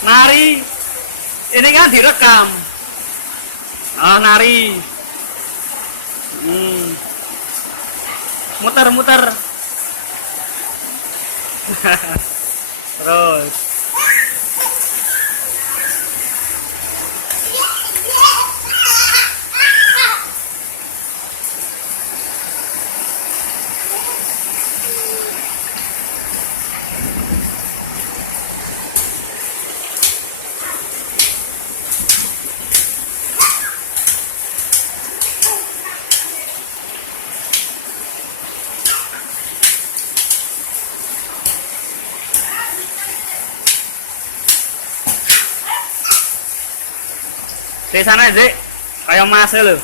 Nari, ini kan direkam. Oh, nari. Muter-muter. Terus. Di sana, Zik. Kayak mas lo.